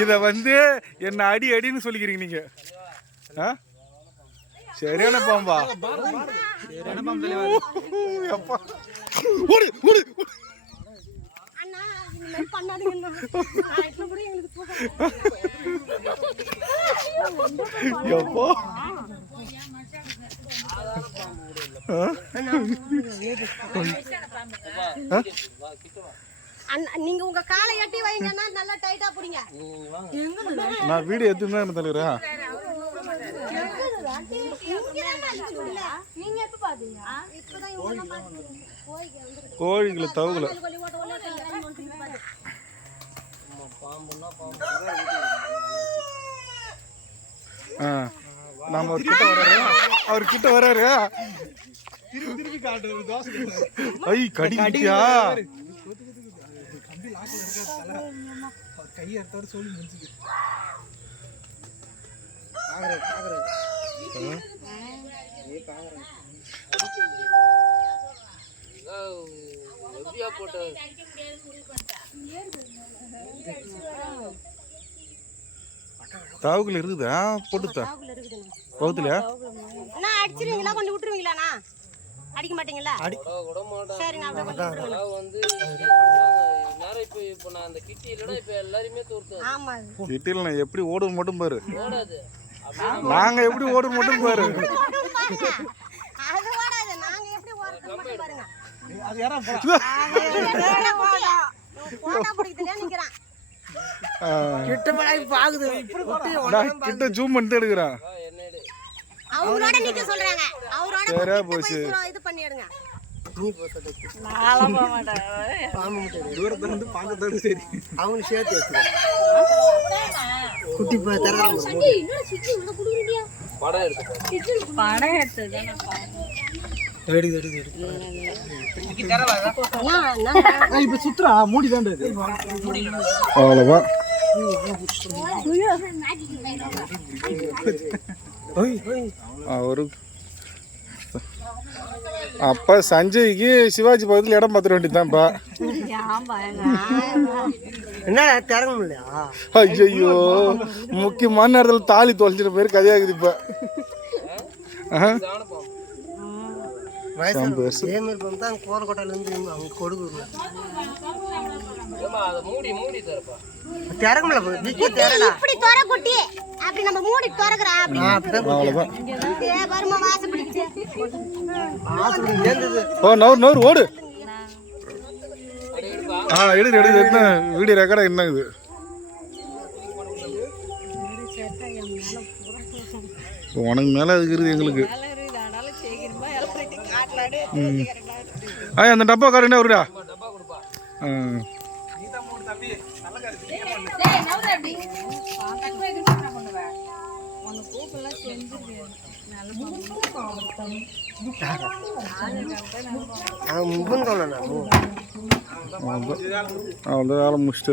இத வந்து என்ன அடி அடின்னு சொல்லிக்கிறீங்க நீங்க. சரியான பாம்பா? நீங்க உங்க காலை எட்டி வைங்கன்னா நல்லா டைட்டா புடிங்க. நான் வீடியோ எடுத்துதான் என்ன தலைவரா? நீங்க எப்ப பாத்தீங்க? இப்பதான் இவங்க பாத்தீங்க. கோழிகள தவுகல. நாம அவர் கிட்ட வராரு. திருப்பி காட்டுறது தோசை. ஐ கடிக்கியா? கம்பி லாக்ல இருக்கறதால கை எடுத்தாரு சொல்லி முடிஞ்சது. காகர. ஏ காகர. எப்படியா போட்டு தாவுக்குள்ள இருக்குதா? போட்டுதா? பவுத்துலயா? அண்ணா அடிச்சிருவீங்களா? கொஞ்சம் விட்டுருவீங்களாண்ணா? அடிக்க மாட்டீங்களா? சரி நான் அப்படியே வந்து நேரா இப்போ நான் அந்த கிட்டிலடா இப்போ எல்லாரும் தூர்த்து. ஆமா கிட்டில நான் எப்படி ஓடுறது மட்டும் பாரு. ஓடாது. நாங்க எப்படி ஓடுறது மட்டும் பாரு. அது ஓடாது. நாங்க எப்படி ஓடுறது மட்டும் பாருங்க. அது யாரா போடா? போடா பிடிக்குதுல நிக்கறான். கிட்ட போய் பாக்குது. கிட்ட ஜூம் பண்ணி எடுக்கறான். அவரோட நிக்க சொல்றாங்க. அவரோட போய் இது பண்ணி எடுங்க. நீ போறது. நாளா போக மாட்டேன். பாம்பு முட்டை. தூரத்துல இருந்து பாங்கதோட சரி. அவன் சேர்த்து ஏத்து. குட்டி போய் தரறாங்க. இன்னொரு சிட்டி உள்ள குடுறீங்க. படம் எடுத்து. படம் எடுத்துதானே பாம்பு. ரெடி. இன்னைக்கு தரவாங்க. இப்ப சுத்துறா மூடி தான்டா இது. அவ்வளவா. அவரு அப்ப சஞ்சய்க்கு சிவாஜி பக்கத்துல இடம் பார்த்துட வேண்டியதுதான்ப்பா. என்ன திறங்க முடியலையா? ஐயோ முக்கியமான நேரத்துல தாலி தொலைச்சிட்டு பேரு கதையாகுது இப்ப. கோலக்கோட்டையில இருந்து அவங்க கொடுக்குறோம். இப்படி தோற குட்டி அப்படி நம்ம மூடி தோறக்குறா அப்படி. அவ்வளவுதான். ஏ வருமா வாசம் பிடிக்குது. ஓ நவர் ஓடு. எடு என்ன வீடியோ ரெக்கார்டா என்ன இது? உனக்கு மேல இருக்குது எங்களுக்கு. அந்த டப்பா கார் என்ன வருடா? அவ்வளோ வேலை முடிச்சுட்டு